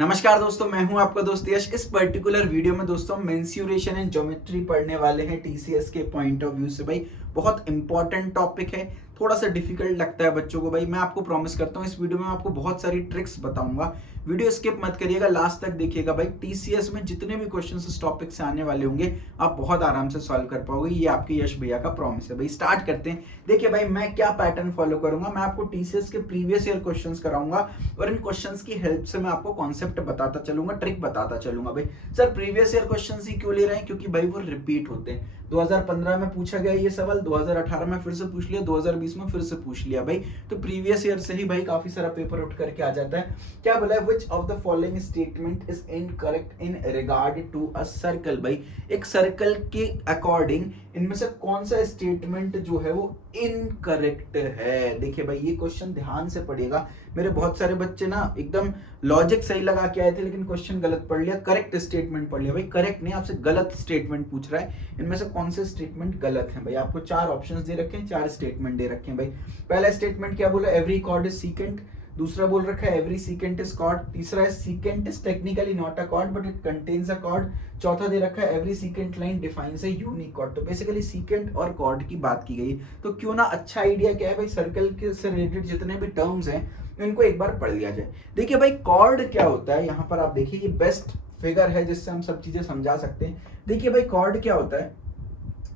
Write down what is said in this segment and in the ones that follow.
नमस्कार दोस्तों, मैं हूं आपका दोस्त यश। इस पर्टिकुलर वीडियो में दोस्तों मेंस्युरेशन एंड ज्योमेट्री पढ़ने वाले हैं टीसीएस के पॉइंट ऑफ व्यू से। भाई बहुत इंपॉर्टेंट टॉपिक है, थोड़ा सा डिफिकल्ट लगता है बच्चों को। भाई मैं आपको प्रॉमिस करता हूं इस वीडियो में आपको बहुत सारी ट्रिक्स बताऊंगा। वीडियो स्किप मत करिएगा, लास्ट तक देखिएगा। भाई टीसीएस में जितने भी क्वेश्चन इस टॉपिक से आने वाले होंगे आप बहुत आराम से सॉल्व कर पाओगे, ये आपके यश भैया का प्रॉमिस है। भाई स्टार्ट करते हैं। देखिए भाई मैं क्या पैटर्न फॉलो करूंगा, मैं आपको टीसीएस के प्रीवियस ईयर क्वेश्चंस कराऊंगा और इन क्वेश्चंस की हेल्प से मैं आपको कॉन्सेप्ट बताता चलूंगा, ट्रिक बताता चलूंगा। भाई सर प्रीवियस ईयर क्वेश्चंस ही क्यों ले रहे हैं, क्योंकि भाई वो रिपीट होते हैं। 2015 में पूछा गया ये सवाल, 2018 में फिर से पूछ लिया, 2020 में फिर से पूछ लिया। भाई तो प्रीवियस ईयर से ही भाई काफी सारा पेपर उठ करके आ जाता है। क्या बोला है, which of the following statement is incorrect in regard to a circle. भाई एक सर्कल के अकॉर्डिंग इनमें से कौन सा स्टेटमेंट जो है वो इनकरेक्ट है। देखिए भाई ये क्वेश्चन ध्यान से पढ़िएगा। मेरे बहुत सारे बच्चे ना एकदम लॉजिक सही लगा के आए थे लेकिन क्वेश्चन गलत पढ़ लिया, करेक्ट स्टेटमेंट पढ़ लिया। भाई करेक्ट नहीं, आपसे गलत स्टेटमेंट पूछ रहा है। इनमें से कौन से स्टेटमेंट गलत है। भाई आपको 4 ऑप्शंस दे रखे हैं, 4 स्टेटमेंट दे रखे हैं। भाई पहला स्टेटमेंट क्या बोला, एवरी कॉर्ड इज सीकेंट। दूसरा बोल रखा है एवरी सीकेंट इज कॉर्ड। तीसरा है secant is technically not a chord but it contains a chord. चौथा दे रखा है every secant line defines a unique chord. तो बेसिकली सीकेंट और कॉर्ड की बात की गई। तो क्यों ना अच्छा आइडिया क्या है भाई, सर्कल के से रिलेटेड जितने भी टर्म्स हैं इनको एक बार पढ़ लिया जाए। देखिए भाई कॉर्ड क्या होता है, यहाँ पर आप देखिए ये बेस्ट फिगर है जिससे हम सब चीजें समझा सकते हैं। देखिए भाई कॉर्ड क्या होता है,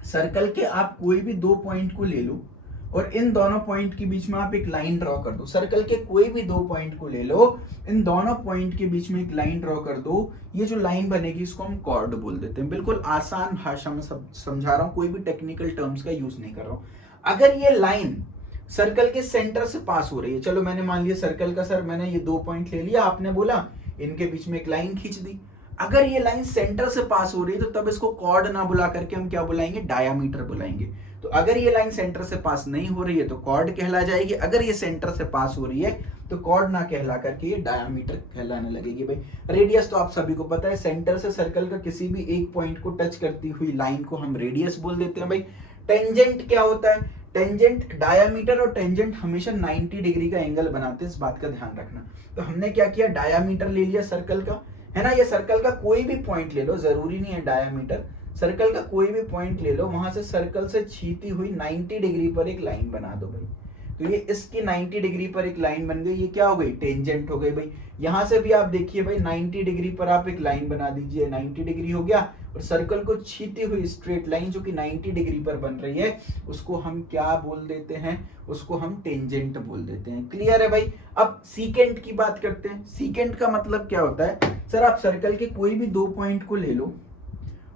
सर्कल के आप कोई भी 2 पॉइंट को ले लो और इन दोनों पॉइंट के बीच में आप एक लाइन ड्रॉ कर दो। सर्कल के कोई भी 2 पॉइंट को ले लो, इन दोनों पॉइंट के बीच में एक लाइन ड्रॉ कर दो। ये जो लाइन बनेगी इसको हम कॉर्ड बोल देते हैं। बिल्कुल आसान भाषा में सब समझा रहा हूं, कोई भी टेक्निकल टर्म्स का यूज नहीं कर रहा हूं। अगर ये लाइन सर्कल के सेंटर से पास हो रही है, चलो मैंने मान लिया सर्कल का सर मैंने ये 2 पॉइंट ले लिया, आपने बोला इनके बीच में एक लाइन खींच दी। अगर ये लाइन सेंटर से पास हो रही है तो तब इसको कॉर्ड ना बुला करके हम क्या बुलाएंगे, डायामीटर बुलाएंगे। तो अगर ये लाइन सेंटर से पास नहीं हो रही है तो कॉर्ड कहला जाएगी, अगर ये सेंटर से पास हो रही है तो कॉर्ड ना कहला करके ये डायामीटर कहलाने लगेगी। भाई रेडियस तो आप सभी को पता है, सेंटर से सर्कल का किसी भी एक पॉइंट को टच करती हुई लाइन को हम रेडियस बोल देते हैं। भाई टेंजेंट क्या होता है, टेंजेंट डायामीटर और टेंजेंट हमेशा 90 डिग्री का एंगल बनाते हैं, इस बात का ध्यान रखना। तो हमने क्या किया, डायामीटर ले लिया सर्कल का, है ना। ये सर्कल का कोई भी पॉइंट ले लो, जरूरी नहीं है डायामीटर, सर्कल का कोई भी पॉइंट ले लो, वहां से सर्कल से छीती हुई 90 डिग्री पर एक लाइन बना दो। भाई तो ये इसकी 90 डिग्री पर एक लाइन बन गई, ये क्या हो गई, टेंजेंट हो गई। भाई यहां से भी आप देखिए भाई 90 डिग्री पर आप एक लाइन बना दीजिए, 90 डिग्री हो गया। और सर्कल को छीती हुई स्ट्रेट लाइन जो कि 90 डिग्री पर बन रही है उसको हम क्या बोल देते हैं, उसको हम टेंजेंट बोल देते हैं। क्लियर है भाई। अब सीकेंट की बात करते हैं। सीकेंट का मतलब क्या होता है, सर आप सर्कल के कोई भी 2 पॉइंट को ले लो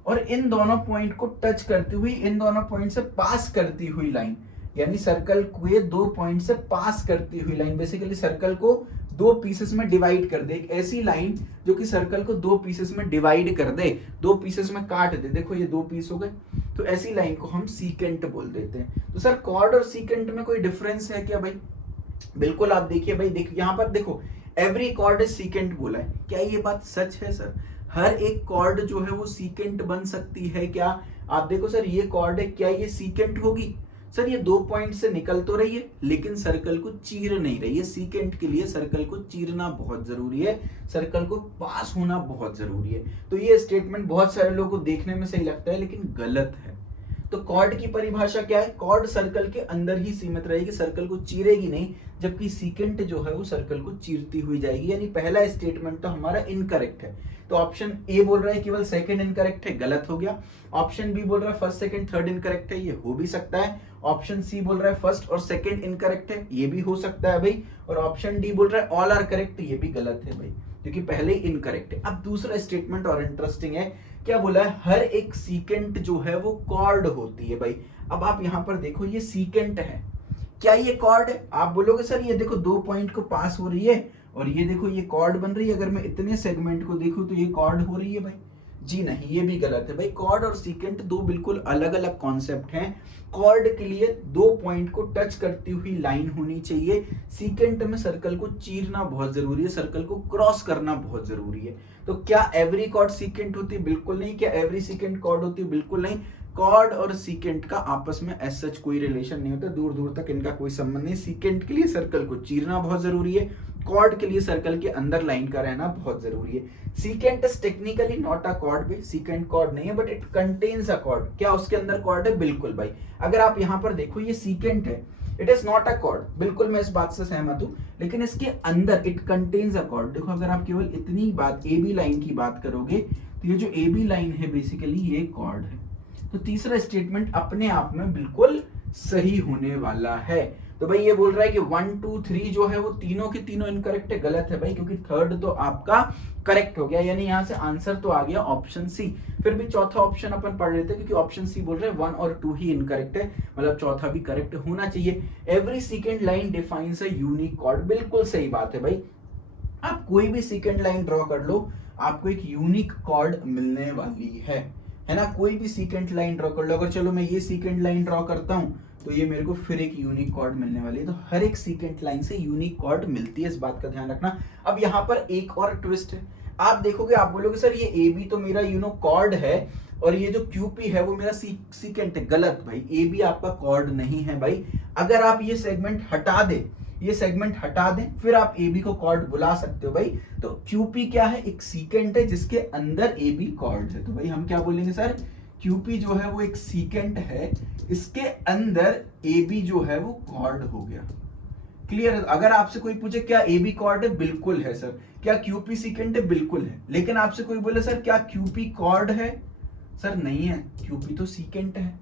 और इन दोनों पॉइंट को टच करती हुई, इन दोनों पॉइंट से पास करती हुई लाइन, यानी सर्कल को ये 2 पॉइंट से पास करती हुई लाइन, बेसिकली सर्कल को 2 पीसेस में डिवाइड कर दे। एक ऐसी लाइन जो कि सर्कल को 2 पीसेस में डिवाइड कर दे, 2 पीसेस में काट दे। देखो ये 2 पीस हो गए, तो ऐसी लाइन को हम सीकेंट बोल देते हैं। तो सर कॉर्ड और सीकेंट में कोई डिफरेंस है क्या। भाई बिल्कुल, आप देखिए भाई, देखिए यहाँ पर देखो एवरी कॉर्ड इज सीकेंट बोला है, क्या ये बात सच है सर। हर एक कॉर्ड जो है वो सीकेंट बन सकती है क्या। आप देखो सर ये कॉर्ड है, क्या ये सीकेंट होगी। सर ये 2 पॉइंट से निकल तो रही है लेकिन सर्कल को चीर नहीं रही है। सीकेंट के लिए सर्कल को चीरना बहुत जरूरी है, सर्कल को पास होना बहुत जरूरी है। तो ये स्टेटमेंट बहुत सारे लोगों को देखने में सही लगता है लेकिन गलत है। तो कॉर्ड की परिभाषा क्या है, कॉर्ड सर्कल के अंदर ही सीमित रहेगी, सर्कल को चीरेगी नहीं, जबकि सीकेंट जो है वो सर्कल को चीरती हुई जाएगी। यानी पहला स्टेटमेंट तो हमारा इनकरेक्ट है। तो ऑप्शन ए बोल रहा है केवल सेकंड इनकरेक्ट है, गलत हो गया। ऑप्शन बी बोल रहा है फर्स्ट सेकंड थर्ड इनकरेक्ट है, ये हो भी सकता है। ऑप्शन सी बोल रहा है फर्स्ट और सेकंड इनकरेक्ट है, ये भी हो सकता है भाई। और ऑप्शन डी बोल रहा है ऑल आर करेक्ट, ये भी गलत है भाई, क्योंकि पहले ही इनकरेक्ट है। अब दूसरा स्टेटमेंट और इंटरेस्टिंग है, क्या बोला है, हर एक सीकेंट जो है वो कॉर्ड होती है। भाई अब आप यहां पर देखो ये सीकेंट है, क्या ये कॉर्ड है। आप बोलोगे सर ये देखो 2 पॉइंट को पास हो रही है और ये देखो ये कॉर्ड बन रही है, अगर मैं इतने सेगमेंट को देखूं तो ये कॉर्ड हो रही है। भाई जी नहीं, ये भी गलत है। भाई कॉर्ड और सीकेंट 2 बिल्कुल अलग अलग कॉन्सेप्ट हैं। कॉर्ड के लिए 2 पॉइंट को टच करती हुई लाइन होनी चाहिए, सीकेंट में सर्कल को चीरना बहुत जरूरी है, सर्कल को क्रॉस करना बहुत जरूरी है। तो क्या एवरी कॉर्ड सीकेंट होती है, बिल्कुल नहीं। क्या एवरी सीकेंट कॉर्ड होती है, बिल्कुल नहीं। कॉर्ड और सीकेंट का आपस में एज सच कोई रिलेशन नहीं होता, दूर दूर तक इनका कोई संबंध नहीं। सीकेंट के लिए सर्कल को चीरना बहुत जरूरी है, कॉर्ड के लिए सर्कल के अंदर लाइन का रहना बहुत जरूरी है। Secant is technically not a cord भाई, सीकेंट कॉर्ड नहीं है, but it contains a cord. क्या उसके अंदर कॉर्ड है? बिल्कुल भाई। अगर आप यहाँ पर देखो ये सीकेंट है, it is not a cord, बिल्कुल मैं इस बात से सहमत हूं, लेकिन इसके अंदर इट कंटेन्स अ कॉर्ड। देखो अगर आप केवल इतनी बात ए बी लाइन की बात करोगे तो ये जो ए बी लाइन है बेसिकली ये कॉर्ड है। तो तीसरा स्टेटमेंट अपने आप में बिल्कुल सही होने वाला है। तो भाई ये बोल रहा है कि 1 2 3 जो है वो तीनों के तीनों इनकरेक्ट है, गलत है भाई, क्योंकि थर्ड तो आपका करेक्ट हो गया, यानी यहां से आंसर तो आ गया ऑप्शन सी। फिर भी चौथा ऑप्शन अपन पढ़ लेते हैं, क्योंकि ऑप्शन सी बोल रहे हैं 1 और 2 ही इनकरेक्ट है, मतलब चौथा भी करेक्ट होना चाहिए। Every second line defines a unique chord, बिल्कुल सही बात है भाई। आप कोई भी सेकंड लाइन ड्रॉ कर लो, आपको एक यूनिक कॉर्ड मिलने वाली है ना। कोई भी सेकंड लाइन ड्रॉ कर लो, अगर चलो मैं ये सेकंड लाइन ड्रॉ करता हूं तो ये मेरे को फिर एक यूनिक कॉर्ड मिलने वाली है। तो हर एक सेकंड लाइन से यूनिक कॉर्ड मिलती है, इस बात का ध्यान रखना। अब यहाँ पर एक और ट्विस्ट है, आप देखोगे, आप बोलोगे सर ये ए बी तो मेरा कॉर्ड है और ये जो क्यूपी है वो मेरा सीकेंट है। गलत भाई, ए बी आपका कॉर्ड नहीं है भाई। अगर आप ये सेगमेंट हटा दे, ये सेगमेंट हटा दें, फिर आप ए बी को कॉर्ड बुला सकते हो भाई। तो क्यूपी क्या है? एक सीकेंट है जिसके अंदर ए बी कॉर्ड है। तो भाई हम क्या बोलेंगे सर, क्यूपी जो है वो एक सीकेंट है, इसके अंदर ए बी जो है वो कॉर्ड हो गया। क्लियर है? अगर आपसे कोई पूछे क्या ए बी कॉर्ड है, बिल्कुल है सर। क्या क्यूपी सीकेंट है, बिल्कुल है। लेकिन आपसे कोई बोले सर क्या क्यूपी कॉर्ड है, सर नहीं है, क्यूपी तो सीकेंट है।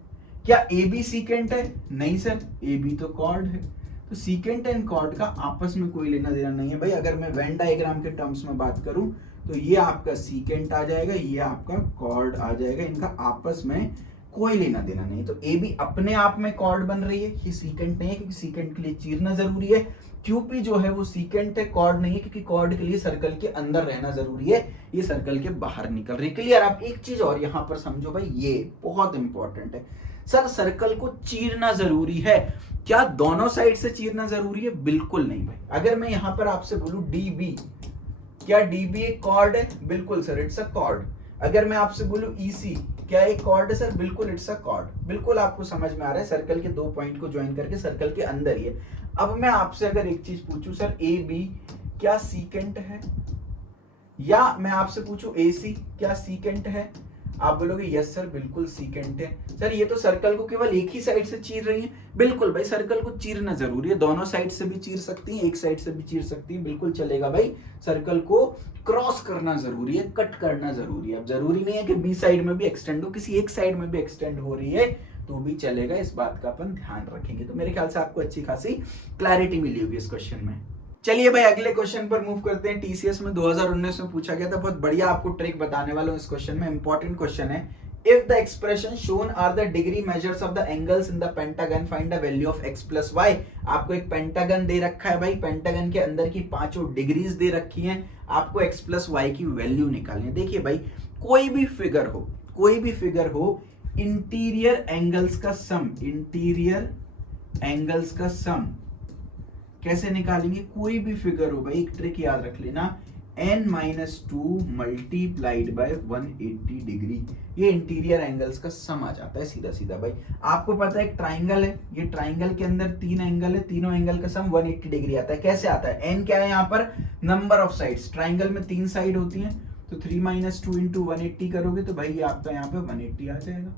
क्या ए बी सीकेंट है, नहीं सर, ए बी तो कॉर्ड है। तो सीकेंट एंड कॉर्ड का आपस में कोई लेना देना नहीं है भाई। अगर मैं वेन डायग्राम के टर्म्स में बात करूं तो ये आपका सीकेंट आ जाएगा, ये आपका कॉर्ड आ जाएगा, इनका आपस में कोई लेना देना नहीं। तो ए बी अपने आप में कॉर्ड बन रही है, ये सीकेंट नहीं है, क्योंकि सीकेंट के लिए चीरना जरूरी है। क्यूपी जो है वो सीकेंट है, कॉर्ड नहीं है, क्योंकि कॉर्ड के लिए सर्कल के अंदर रहना जरूरी है, ये सर्कल के बाहर निकल रही है। क्लियर? आप एक चीज और यहां पर समझो भाई, ये बहुत इंपॉर्टेंट है। सर सर्कल को चीरना जरूरी है, क्या दोनों साइड से चीरना जरूरी है? बिल्कुल नहीं भाई। अगर मैं यहां पर आपसे बोलूं डी बी, क्या डी बी एक कॉर्ड है? बिल्कुल सर, इट्स अ कॉर्ड। अगर मैं आपसे बोलूं ई सी, क्या एक कॉर्ड है? सर बिल्कुल, इट्स अ कॉर्ड। बिल्कुल आपको समझ में आ रहा है, सर्कल के दो पॉइंट को ज्वाइन करके सर्कल के अंदर ही है। अब मैं आपसे अगर एक चीज पूछूं, सर ए बी क्या सीकेंट है, या मैं आपसे पूछूं ए सी क्या सीकेंट है, आप बोलोगे यस सर बिल्कुल सीकेंट है। सर ये तो सर्कल को केवल एक ही साइड से चीर रही है। बिल्कुल भाई, सर्कल को चीरना जरूरी है, दोनों साइड से भी चीर सकती हैं, एक साइड से भी चीर सकती हैं, बिल्कुल चलेगा भाई। सर्कल को क्रॉस करना जरूरी है, कट करना जरूरी है। अब जरूरी नहीं है कि बी साइड में भी एक्सटेंड हो, किसी एक साइड में भी एक्सटेंड हो रही है तो भी चलेगा, इस बात का अपन ध्यान रखेंगे। तो मेरे ख्याल से आपको अच्छी खासी क्लैरिटी मिली होगी इस क्वेश्चन में। चलिए भाई अगले क्वेश्चन पर मूव करते हैं। टीसीएस में 2019 में पूछा गया था, बहुत बढ़िया आपको ट्रिक बताने वाला हूं इस क्वेश्चन में, इंपॉर्टेंट क्वेश्चन है। If the expression shown are the degree measures of the angles in the pentagon, find the value of x plus y। आपको एक पेंटागन दे रखा है भाई, पेंटागन के अंदर की पांचों डिग्रीज दे रखी हैं, आपको x प्लस y की वैल्यू निकालनी है। देखिए भाई, कोई भी फिगर हो, इंटीरियर एंगल्स का सम, इंटीरियर एंगल्स का सम कैसे निकालेंगे? कोई भी फिगर हो भाई, एक ट्रिक याद रख लेना, n-2 मल्टीप्लाइड बाय 180 डिग्री, ये इंटीरियर एंगल्स का सम आ जाता है सीधा सीधा भाई। आपको पता है एक ट्राइंगल है, ये ट्राइंगल के अंदर 3 एंगल है, तीनों एंगल का सम 180 डिग्री आता है। कैसे आता है? n क्या है यहाँ पर? Number of sides. ट्राइंगल में 3 साइड होती हैं, तो 3 - 2 इंटू 180 करोगे तो भाई आपका यहाँ पे 180 आ जाएगा,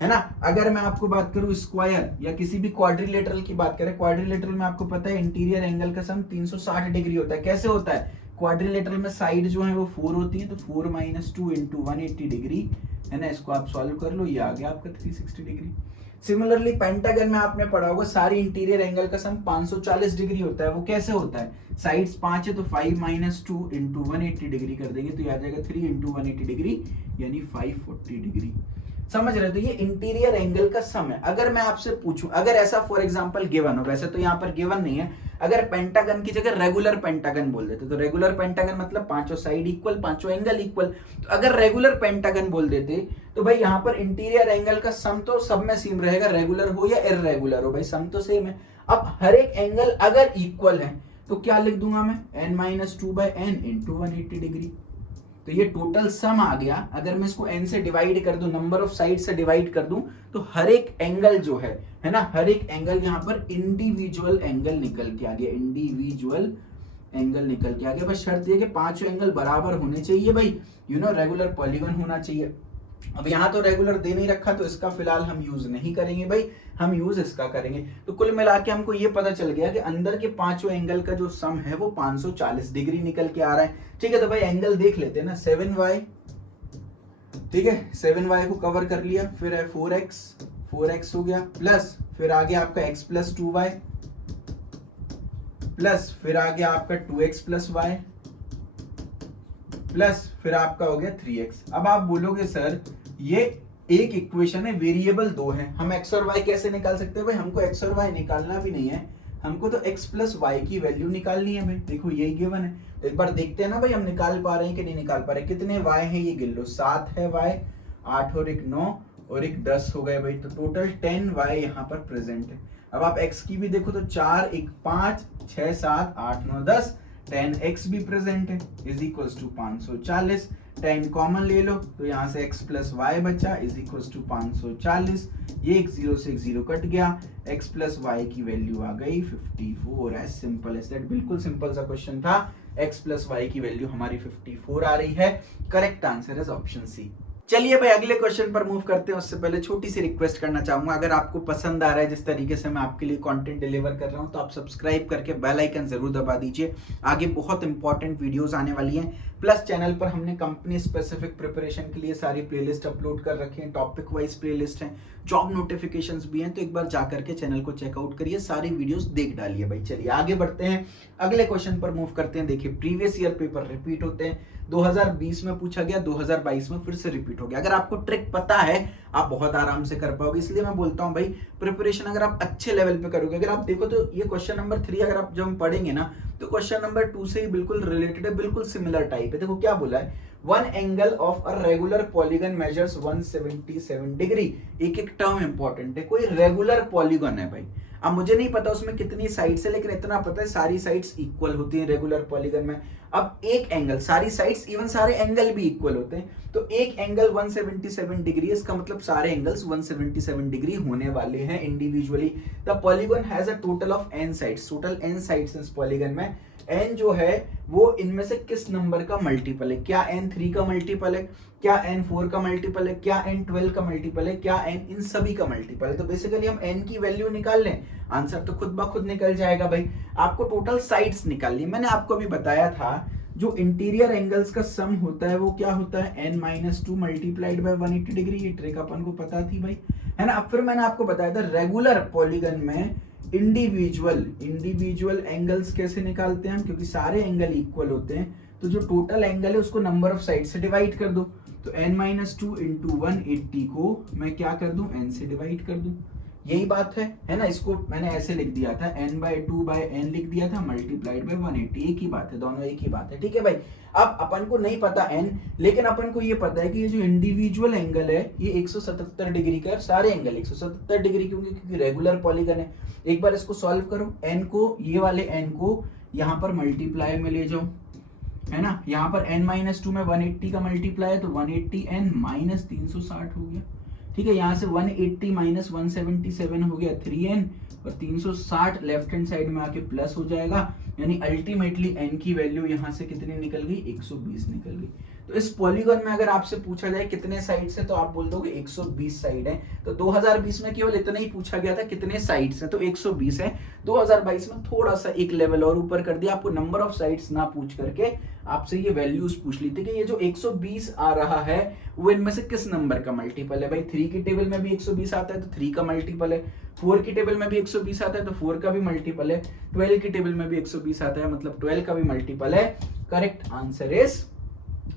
है ना। अगर मैं आपको बात करूं स्क्वायर या किसी भी क्वाड्रिलेटरल की बात करें, क्वाड्रिलेटरल में आपको पता है इंटीरियर एंगल का सम 360 डिग्री होता है। कैसे होता है? क्वाड्रिलेटरल में साइड जो है वो 4 होती है, तो 4 - 2 इंटू 180 डिग्री, है ना। इसको आप सॉल्व कर लो, ये आ गया आपका 360 डिग्री। सिमिलरली पेंटागन में आपने पढ़ा होगा, सारी इंटीरियर एंगल का सम 540 डिग्री होता है। वो कैसे होता है? साइड्स 5 है तो 5 - 2 इंटू 180 डिग्री कर देंगे तो ये आ जाएगा 3 इंटू 180 डिग्री, यानी 540 डिग्री। समझ रहे हो? तो ये इंटीरियर एंगल का सम है। अगर मैं आपसे पूछूं, अगर ऐसा फॉर एग्जांपल गिवन हो, वैसे तो यहाँ पर गिवन नहीं है, अगर पेंटागन की जगह रेगुलर पेंटागन बोल देते, तो रेगुलर पेंटागन मतलब पांचों साइड इक्वल, पांचों एंगल इक्वल। तो अगर रेगुलर पेंटागन बोल देते तो भाई यहाँ पर इंटीरियर एंगल का सम तो सब में सेम रहेगा, रेगुलर हो या इररेगुलर हो, भाई सम तो सेम है। अब हर एक एंगल अगर इक्वल है तो क्या लिख दूंगा मैं? n-2/n into 180 degree. तो ये टोटल सम आ गया। अगर मैं इसको n से डिवाइड कर दूं, नंबर ऑफ साइड से डिवाइड कर दूं, तो हर एक एंगल जो है ना, हर एक एंगल यहाँ पर इंडिविजुअल एंगल निकल के आ गया, इंडिविजुअल एंगल निकल के आ गया। बस शर्त ये कि पांचों एंगल बराबर होने चाहिए भाई, रेगुलर पॉलीगन होना चाहिए। अब यहाँ तो रेगुलर दे नहीं रखा तो इसका फिलहाल हम यूज नहीं करेंगे भाई, हम यूज इसका करेंगे। तो कुल मिला के हमको ये पता चल गया कि अंदर के पांचों एंगल का जो सम है वो 540 डिग्री निकल के आ रहा है। ठीक है, तो भाई एंगल देख लेते हैं ना, 7y, ठीक है, 7y को कवर कर लिया, फिर है 4x हो गया, प्लस फिर आ गया आपका x प्लस 2y, प्लस फिर आ गया आपका 2x प्लस y, प्लस फिर आपका हो गया 3x। अब आप बोलोगे सर ये एक इक्वेशन है, वेरिएबल दो है, हम x और y कैसे निकाल सकते हैं? भाई हमको x और y निकालना भी नहीं है, हमको तो x प्लस y की वैल्यू निकालनी है भाई। देखो यही गिवन है, तो एक बार देखते हैं ना भाई हम निकाल पा रहे हैं कि नहीं निकाल पा रहे। कितने y है ये गिन लो, 7 है y, 8 और 1 9 और 1 10 हो गए भाई, तो टोटल 10 y यहाँ पर प्रेजेंट है। अब आप x की भी देखो तो 4 1 5 6 7 8 9 10, 10x भी प्रेजेंट है, इज इक्वल्स टू 540। 10 कॉमन ले लो तो यहाँ से x प्लस वाई बचा, इज इक्वल्स टू 540। ये एक जीरो से एक जीरो कट गया, x प्लस वाई की वैल्यू आ गई 54। एज सिंपल एज दैट, बिल्कुल सिंपल सा क्वेश्चन था। x प्लस वाई की वैल्यू हमारी 54 आ रही है। Correct answer is option C. चलिए भाई अगले क्वेश्चन पर मूव करते हैं। उससे पहले छोटी सी रिक्वेस्ट करना चाहूंगा, अगर आपको पसंद आ रहा है जिस तरीके से मैं आपके लिए कंटेंट डिलीवर कर रहा हूं तो आप सब्सक्राइब करके बेल आइकन जरूर दबा दीजिए। आगे बहुत इंपॉर्टेंट वीडियोस आने वाली हैं। प्लस चैनल पर हमने कंपनी स्पेसिफिक प्रिपरेशन के लिए सारी प्लेलिस्ट अपलोड कर रखी हैं, टॉपिक वाइज प्लेलिस्ट हैं, जॉब नोटिफिकेशंस भी हैं, तो एक बार जाकर के चैनल को चेकआउट करिए, सारी वीडियोस देख डालिए भाई। चलिए आगे बढ़ते हैं, अगले क्वेश्चन पर मूव करते हैं। देखिए प्रीवियस ईयर पेपर रिपीट होते हैं, 2020 में पूछा गया, 2022 में फिर से रिपीट हो गया। अगर आपको ट्रिक पता है आप बहुत आराम से कर पाओगे, इसलिए मैं बोलता हूं भाई प्रिपरेशन अगर आप अच्छे लेवल पे करोगे। अगर आप देखो तो ये क्वेश्चन नंबर 3 अगर आप जब हम पढ़ेंगे ना तो क्वेश्चन नंबर 2 से ही बिल्कुल रिलेटेड है, बिल्कुल सिमिलर टाइप है। देखो क्या बोला है, one angle of a regular polygon measures 177 degree. एक एक टर्म इंपॉर्टेंट है, कोई रेगुलर पॉलीगन है भाई। अब मुझे नहीं पता उसमें कितनी साइड्स है, लेकिन इतना पता है सारी साइड्स इक्वल होती हैं रेगुलर पॉलीगन में। अब एक एंगल, सारी साइड्स इवन सारे एंगल भी इक्वल होते हैं, तो एक एंगल 177 डिग्री, इसका मतलब सारे एंगल्स 177 डिग्री होने वाले हैं individually. The polygon has a total of n sides, total n sides इस पॉलीगन में। n जो है वो इनमें से किस नंबर का मल्टीपल है? क्या n 3 का मल्टीपल है, क्या n 4 का मल्टीपल है, क्या n 12 का मल्टीपल है, क्या n इन सभी का मल्टीपल है? तो बेसिकली हम n की वैल्यू निकाल लें, आंसर तो खुद ब खुद निकल जाएगा भाई। आपको टोटल साइड्स निकालनी, मैंने आपको अभी बताया था जो इंटीरियर एंगल्स का सम होता है वो क्या होता है, n-2 मल्टीप्लाइड बाय 180 डिग्री। ये ट्रिक अपन को पता थी भाई, है ना। अब फिर मैंने आपको बताया था रेगुलर पॉलीगन में इंडिविजुअल एंगल्स कैसे निकालते हैं हम, क्योंकि सारे एंगल इक्वल होते हैं, तो जो टोटल एंगल है उसको नंबर ऑफ साइड से डिवाइड कर दो। तो n-2 इंटू 180 को मैं क्या कर दूं, n से डिवाइड कर दूं। यही बात है ना। इसको मैंने ऐसे लिख दिया था, n/2/n लिख दिया था मल्टीप्लाइड बाय 180। एक ही बात है, दोनों एक ही बात है, ठीक है भाई। अब अपन को नहीं पता n, लेकिन अपन को ये पता है कि ये जो इंडिविजुअल एंगल है ये 177 डिग्री का है। सारे एंगल 177 डिग्री क्योंकि रेगुलर पॉलीगन है। एक बार इसको सॉल्व करो, n को, ये वाले n को यहाँ पर मल्टीप्लाई में ले जाओ, है ना। यहाँ पर n-2 में 180 का मल्टीप्लाई है तो 180n माइनस 360 हो गया, ठीक है। यहाँ से 180 माइनस 177 हो गया 3n, और 360 लेफ्ट हैंड साइड में आके प्लस हो जाएगा, यानी अल्टीमेटली n की वैल्यू यहाँ से कितनी निकल गई, 120 निकल गई। तो इस पॉलीगन में अगर आपसे पूछा जाए कितने साइड्स है तो आप बोल दोगे 120 साइड है। तो 2020 में केवल इतना ही पूछा गया था कितने साइड्स है, तो 120 है। 2022 में थोड़ा सा एक लेवल और ऊपर कर दिया, आपको नंबर ऑफ साइड्स ना पूछ करके आपसे ये वैल्यूज पूछ ली थी कि ये जो 120 आ रहा है वो इनमें से किस नंबर का मल्टीपल है। भाई 3 की टेबल में भी 120 आता है तो 3 का मल्टीपल है, 4 की टेबल में भी 120 आता है तो 4 का भी मल्टीपल है, 12 की टेबल में भी 120 आता है मतलब 12 का भी मल्टीपल है। Correct answer is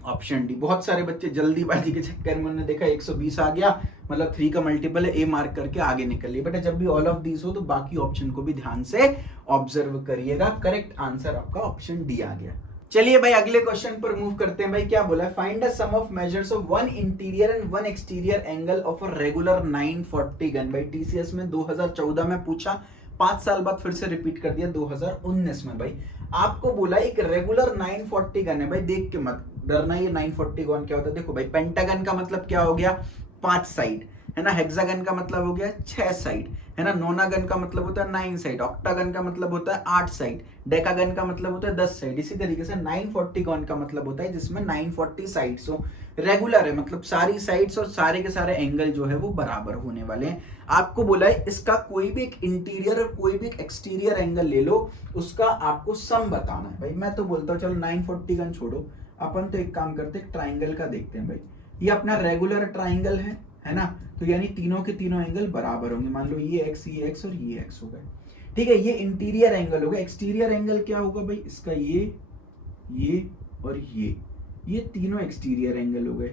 option D. बहुत सारे बच्चे जल्दीबाजी के चक्कर में उन्होंने देखा 120 आ गया मतलब 3 का मल्टीपल है, ए मार्क करके आगे निकल लिए। बेटा जब भी ऑल ऑफ दीज हो तो बाकी ऑप्शन को भी ध्यान से ऑब्जर्व करिएगा। करेक्ट आंसर आपका ऑप्शन डी आ गया। चलिए भाई अगले क्वेश्चन पर मूव करते हैं। भाई क्या बोला है, find the sum of measures of one interior and one exterior angle of a regular 940 gon. भाई टीसीएस में 2014 में पूछा, 5 साल बाद फिर से रिपीट कर दिया 2019 में। भाई आपको बोला एक रेगुलर 940 गन है। भाई देख के मत डरना, ये 940 गन क्या होता है। देखो भाई पेंटागन का मतलब क्या हो गया, 5 साइड, है ना। हेक्सागन का मतलब हो गया 6 साइड, है ना। नोनागन का मतलब होता है 9 साइड, ऑक्टागन का मतलब होता है 8 साइड, डेकागन का मतलब होता है 10 साइड। इसी तरीके से 940 का मतलब होता है जिसमें 940 साइड्स हो। रेगुलर है मतलब सारी साइड्स और सारे के सारे एंगल जो है वो बराबर होने वाले हैं। आपको बोला है इसका कोई भी एक इंटीरियर और कोई भी एक एक्सटीरियर एंगल ले लो, उसका आपको सम बताना है भाई। मैं तो बोलता हूँ चलो 940 गन छोड़ो, अपन तो एक काम करते हैं ट्राइंगल का देखते हैं भाई। ये अपना रेगुलर ट्राइंगल है ना, तो यानी तीनों के तीनों एंगल बराबर होंगे। मान लो ये एक्स और ये एक्स हो गए, ठीक है। ये इंटीरियर एंगल हो गया। एक्सटीरियर एंगल क्या होगा भाई, इसका ये और ये तीनों एक्सटीरियर एंगल हो गए,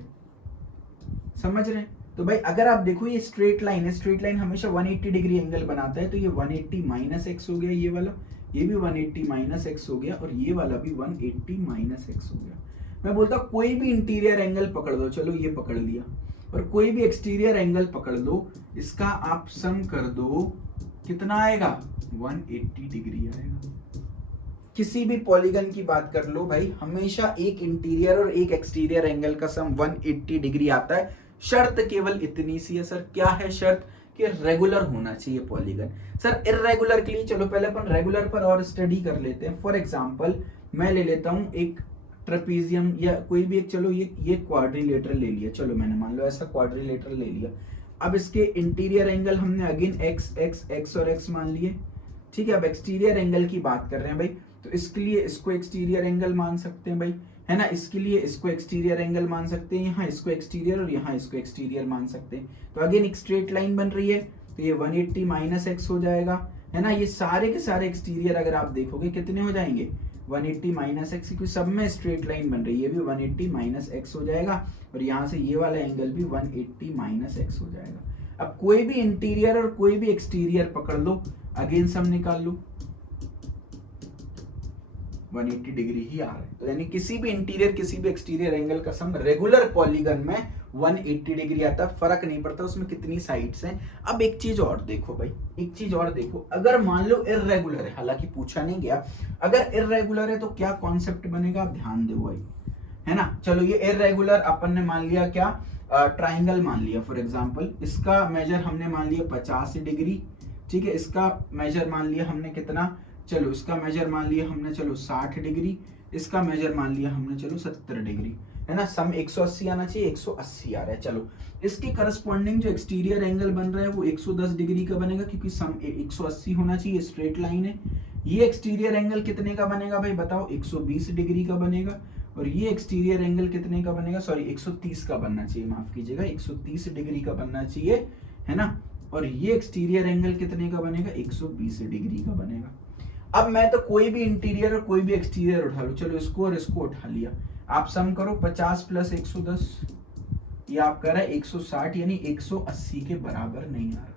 समझ रहे हैं। तो भाई अगर आप देखो ये स्ट्रेट लाइन है, स्ट्रेट लाइन हमेशा 180 डिग्री एंगल बनाता है, तो ये 180 माइनस एक्स हो गया, ये वाला, ये भी 180 माइनस एक्स हो गया, और ये वाला भी 180 माइनस एक्स हो गया। मैं बोलता हूँ कोई भी इंटीरियर एंगल पकड़ लो, चलो ये पकड़ लिया, और कोई भी एक्सटीरियर एंगल पकड़ लो, इसका आप सम कर दो, कितना आएगा, 180 डिग्री आएगा। किसी भी पॉलीगन की बात कर लो भाई, हमेशा एक इंटीरियर और एक एक्सटीरियर एंगल का सम 180 डिग्री आता है। शर्त केवल इतनी सी है सर, क्या है शर्त, कि रेगुलर होना चाहिए पॉलीगन। सर इर्रेगुलर के लिए चलो पहले अपन रेगुलर पर और स्टडी कर लेते हैं। फॉर एग्जांपल मैं ले लेता हूं एक ट्रेपीजियम या कोई भी एक, चलो ये क्वाड्रिलेटरल ले लिया, चलो मैंने मान लो ऐसा क्वाड्रिलेटरल ले लिया। अब इसके इंटीरियर एंगल हमने अगेन एक्स और एक्स मान लिए, ठीक है। अब एक्सटीरियर एंगल की बात कर रहे हैं भाई, तो इसके लिए इसको एक्सटीरियर एंगल मान सकते हैं भाई, है ना। इसके लिए इसको एक्सटीरियर एंगल मान सकते हैं, यहाँ इसको एक्सटीरियर और यहाँ इसको एक्सटीरियर मान सकते हैं। तो अगेन एक स्ट्रेट लाइन बन रही है, तो ये 180 माइनस एक्स हो जाएगा, है ना। ये सारे के सारे एक्सटीरियर अगर आप देखोगे कितने हो जाएंगे, 180 माइनस एक्स, क्योंकि सब में स्ट्रेट लाइन बन रही है, ये भी 180 माइनस एक्स हो जाएगा, और यहाँ से ये वाला एंगल भी 180 माइनस एक्स हो जाएगा। अब कोई भी इंटीरियर और कोई भी एक्सटीरियर पकड़ लो, अगेन सम निकाल लो, 180 डिग्री ही आ रहा है। तो यानी किसी भी इंटीरियर किसी भी एक्सटीरियर एंगल का सम रेगुलर पॉलीगन में 180 डिग्री आता है, फर्क नहीं पड़ता उसमें कितनी साइड्स हैं। अब एक चीज और देखो भाई, एक चीज और देखो, अगर मान लो इर्रेगुलर है, हालांकि पूछा नहीं गया, अगर इर्रेगुलर है तो क्या कॉन्सेप्ट बनेगा, आप ध्यान दो भाई, है ना। चलो ये इर्रेगुलर अपन ने मान लिया क्या, ट्राइंगल मान लिया फॉर एग्जांपल, इसका मेजर हमने मान लिया 50 डिग्री, ठीक है। इसका मेजर मान लिया हमने कितना, चलो इसका मेजर मान लिया हमने चलो 60 डिग्री, इसका मेजर मान लिया हमने चलो 70 डिग्री, है ना। सम 180 आना चाहिए, 180 आ रहा है। चलो इसके करस्पॉन्डिंग जो एक्सटीरियर एंगल बन रहा है वो 110 डिग्री का बनेगा, क्योंकि सम 180 होना चाहिए, स्ट्रेट लाइन है। ये एक्सटीरियर एंगल कितने का बनेगा भाई बताओ, 120 डिग्री का बनेगा, और ये एक्सटीरियर एंगल कितने का बनेगा, सॉरी 130 का बनना चाहिए, माफ कीजिएगा, 130 डिग्री का बनना चाहिए, है ना। और ये एक्सटीरियर एंगल कितने का बनेगा, 120 डिग्री का बनेगा। अब मैं तो कोई भी इंटीरियर और कोई भी एक्सटीरियर उठा लूं, चलो इसको और इसको उठा लिया, आप सम करो 50 प्लस 110, ये आप कर रहा है 160, यानी 180 के बराबर नहीं आ रहा।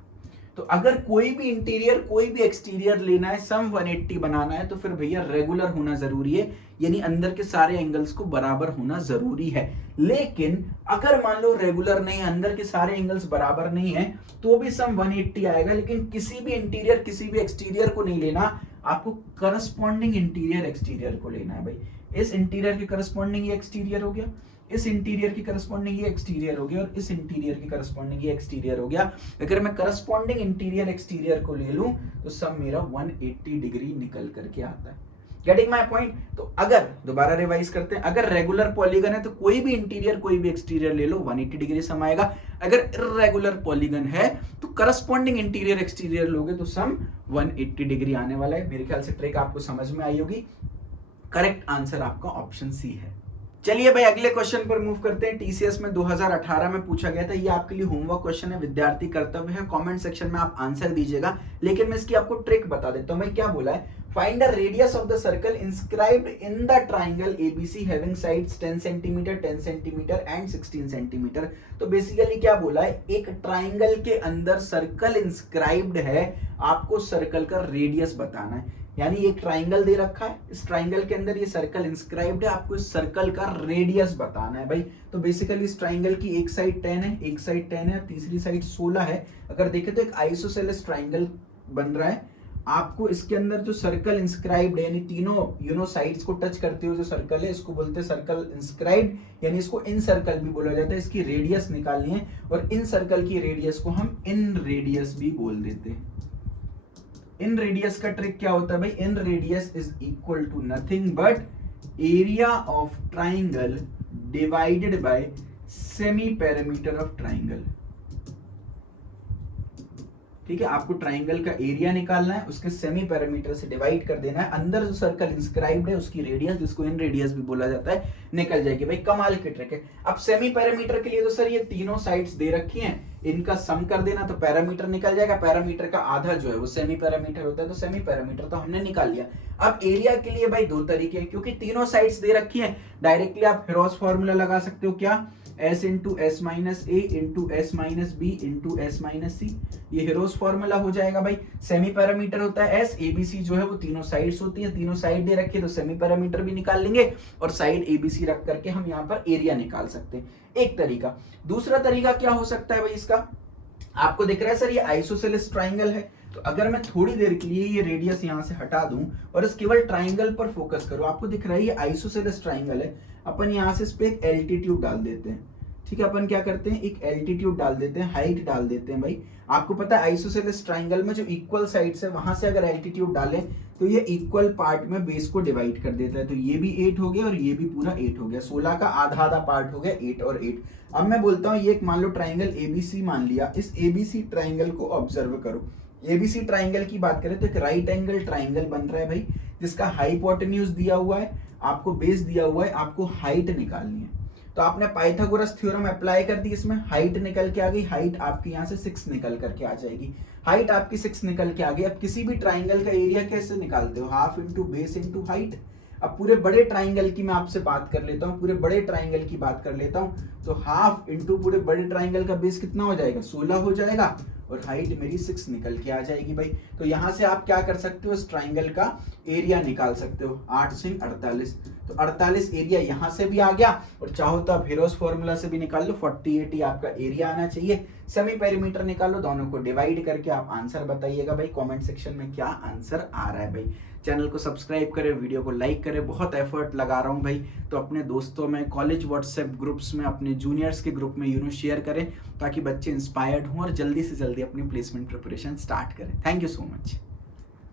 तो अगर कोई भी इंटीरियर कोई भी एक्सटीरियर लेना है, सम 180 बनाना है, तो फिर भैया रेगुलर होना जरूरी है, यानी अंदर के सारे एंगल्स को बराबर होना जरूरी है। लेकिन अगर मान लो रेगुलर नहीं, अंदर के सारे एंगल्स बराबर नहीं है, तो भी सम 180 आएगा, लेकिन किसी भी इंटीरियर किसी भी एक्सटीरियर को नहीं लेना, आपको करस्पॉन्डिंग इंटीरियर एक्सटीरियर को लेना है भाई। इस इंटीरियर के करस्पॉन्डिंग ये एक्सटीरियर हो गया, इस इंटीरियर की करस्पॉन्डिंग ये एक्सटीरियर हो गया, और इस इंटीरियर की करस्पॉन्डिंग ये एक्सटीरियर हो गया। अगर मैं करस्पॉन्डिंग इंटीरियर एक्सटीरियर को ले लूं तो सब मेरा 180 डिग्री निकल करके आता है। Getting my point. तो अगर दोबारा रिवाइज करते हैं, अगर रेगुलर पॉलीगन है तो कोई भी इंटीरियर कोई भी एक्सटीरियर ले लो, 180 डिग्री सम आएगा। अगर इर्रेगुलर पॉलीगन है तो करस्पॉन्डिंग इंटीरियर एक्सटीरियर लोगे तो सम 180 डिग्री आने वाला है। मेरे ख्याल से ट्रिक आपको समझ में आई होगी। करेक्ट आंसर आपका ऑप्शन सी है। चलिए भाई अगले क्वेश्चन पर मूव करते हैं। टीसीएस में 2018 में पूछा गया था, ये आपके लिए होमवर्क क्वेश्चन है, विद्यार्थी कर्तव्य है, कमेंट सेक्शन में आप आंसर दीजिएगा। लेकिन मैं इसकी आपको ट्रिक बता देता हूं। मैं क्या बोला है, find the radius of the circle inscribed in the triangle ABC having sides 10 centimetre 10 centimetre and 16 centimetre. तो बेसिकली क्या बोला है, एक ट्राइंगल के अंदर सर्कल इंस्क्राइब्ड है, आपको सर्कल का रेडियस बताना है। यानी एक ट्राइंगल दे रखा है, इस ट्राइंगल के अंदर ये सर्कल इंस्क्राइब्ड है, आपको इस सर्कल का रेडियस बताना है भाई। तो बेसिकली इस ट्राइंगल की एक साइड 10 है, एक साइड 10 है, तीसरी साइड 16 है। अगर देखें तो एक आइसोसेलेस ट्राइंगल बन रहा है, आपको इसके अंदर जो सर्कल इंस्क्राइब्ड यानी तीनों साइड्स को टच करते हुए जो सर्कल है इसको बोलते हैं सर्कल इंस्क्राइब्ड, यानी इसको इन सर्कल भी बोला जाता है। इसकी रेडियस निकालनी है और इन सर्कल की रेडियस को हम इन रेडियस भी बोल देते हैं। इन रेडियस का ट्रिक क्या होता है भाई, inradius is equal to nothing but area of triangle divided by semi perimeter of triangle. ठीक है, आपको ट्राइंगल का एरिया निकालना है, उसके सेमी पैरामीटर से डिवाइड कर देना है, अंदर जो सर्कल इंस्क्राइब्ड है उसकी रेडियस, जिसको इन रेडियस भी बोला जाता है, निकल जाएगी। भाई कमाल की ट्रिक है। अब सेमी पैरामीटर के लिए तो सर ये तीनों साइड्स दे रखी हैं, इनका सम कर देना तो पैरामीटर निकल जाएगा। पैरामीटर का आधा जो है वो सेमी पैरामीटर होता है, तो सेमी पैरामीटर तो हमने निकाल लिया। अब एरिया के लिए भाई दो तरीके हैं, क्योंकि तीनों साइड्स दे रखी हैं, डायरेक्टली आप हेरोस फॉर्मूला लगा सकते हो, क्या, s into S minus A into S minus B into S minus C, ये हेरोस फॉर्मूला हो जाएगा। भाई सेमी पैरामीटर होता है एस, एबीसी जो है वो तीनों साइड्स होती हैं, तीनों साइड दे रखी है तो सेमी पैरामीटर भी निकाल लेंगे और साइड एबीसी रख करके हम यहाँ पर एरिया निकाल सकते हैं, एक तरीका। दूसरा तरीका क्या हो सकता है भाई इसका, आपको दिख रहा है सर ये आइसोसेलेस ट्राइंगल है, तो अगर मैं थोड़ी देर के लिए ये रेडियस यहाँ से हटा दूं और इस केवल ट्राइंगल पर फोकस करूं, आपको दिख रहा है ये आइसोसेलेस ट्राइंगल है, अपन यहाँ से इस पे एक एल्टीट्यूड डाल देते हैं। ठीक है, अपन क्या करते हैं, एक एल्टीट्यूड डाल देते हैं, हाइट डाल देते हैं। भाई आपको पता है आइसोसेलेस ट्राइंगल में जो इक्वल साइड्स है वहां से अगर एल्टीट्यूड डालें तो ये इक्वल पार्ट में बेस को डिवाइड कर देता है, तो ये भी 8 हो गया और ये भी पूरा 8 हो गया, 16 का आधा आधा पार्ट हो गया, 8 और 8। अब मैं बोलता हूँ ये एक मान लो ट्राइंगल एबीसी मान लिया, इस एबीसी ट्राइंगल को ऑब्जर्व करो। एबीसी ट्राइंगल की बात करें तो एक राइट एंगल ट्राइंगल बन रहा है भाई, जिसका हाइपोटेन्यूज दिया हुआ है, आपको बेस दिया हुआ है, आपको हाइट निकालनी है। तो आपने पाइथागोरस थ्योरम अप्लाई कर दी, इसमें हाइट निकल के आ गई, हाइट आपकी यहाँ से 6 निकल करके आ जाएगी, हाइट आपकी 6 निकल के आ गई। अब किसी भी ट्राइंगल का एरिया कैसे निकालते हो, half into base into height. अब पूरे बड़े ट्राइंगल की मैं आपसे बात कर लेता हूँ, पूरे बड़े ट्राइंगल की बात कर लेता हूँ, तो हाफ इंटू पूरे बड़े ट्राइंगल का बेस कितना हो जाएगा, 16 हो जाएगा और हाइट मेरी 6 निकल के आ जाएगी भाई। तो यहाँ से आप क्या कर सकते हो, इस ट्राइंगल का एरिया निकाल सकते हो, 8 से 48, तो 48 एरिया यहाँ से भी आ गया और चाहो तो आप हेरोस फॉर्मूला से भी निकाल लो, 48 ही आपका एरिया आना चाहिए। सेमी पेरीमीटर निकालो, दोनों को डिवाइड करके आप आंसर बताइएगा भाई कमेंट सेक्शन में क्या आंसर आ रहा है। भाई चैनल को सब्सक्राइब करें, वीडियो को लाइक करें, बहुत एफर्ट लगा रहा हूँ भाई, तो अपने दोस्तों में, कॉलेज व्हाट्सएप ग्रुप्स में, अपने जूनियर्स के ग्रुप में शेयर करें ताकि बच्चे इंस्पायर्ड हों और जल्दी से जल्दी अपनी प्लेसमेंट प्रिपरेशन स्टार्ट करें। Thank you so much.